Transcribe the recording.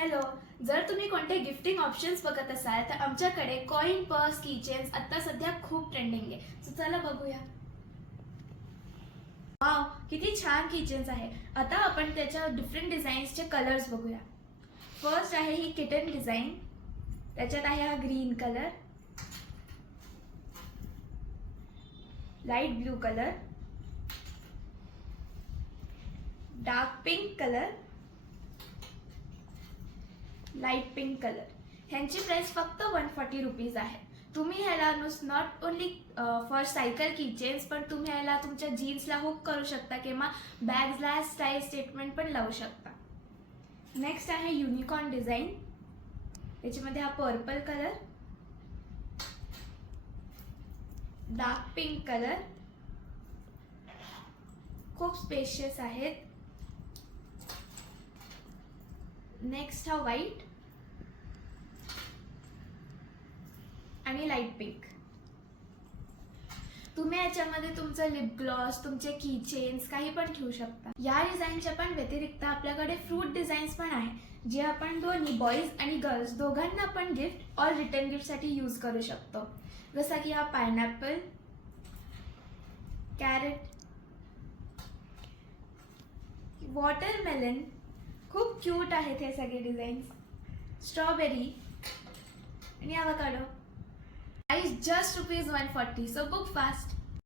Hello. जर तुम्ही कोणते गिफ्टिंग ऑप्शन्स बघत असाल तर आमच्याकडे कॉइन पर्स कीचेन्स आता सध्या खूप ट्रेंडिंग आहे. सो चला बघूया. वाव, किती छान कीचेन्स आहे. आता आपण त्याच्या डिफरंट डिझाईन्सचे कलर्स बघूया. फर्स्ट आहे ही किटन डिझाईन. त्याच्यात आहे हा green colour, light blue colour, dark pink colour, light pink colour. ह्यांची प्राइस फक्त 140 रुपीज आहे. तुम्ही ह्याला not only for cycle keychains, पण तुम्ही ह्याला तुमच्या जीन्सला हुक करू शकता किंवा बॅग्सला स्टाईल स्टेटमेंट पण लावू शकता. नेक्स्ट आहे युनिकॉर्न डिझाईन. याच्यामध्ये हा purple colour, dark pink colour, खूप स्पेशियस आहेत. नेक्स्ट हा व्हाईट आणि लाईट पिंक. तुम्ही याच्यामध्ये तुमचं लिप ग्लॉस, तुमचे कीचेन्स काही पण ठेवू शकता. या डिझाईनच्या पण व्यतिरिक्त आपल्याकडे फ्रूट डिझाईन्स पण आहे, जे आपण दोन्ही बॉईज आणि गर्ल्स दोघांना पण गिफ्ट और रिटर्न गिफ्टसाठी यूज करू शकतो. जसा की हा पायनॅपल, कॅरेट, वॉटरमेलन. खूप क्यूट आहेत हे सगळे डिझाईन्स. स्ट्रॉबेरी आणि avocado. Price just ₹140, so book fast.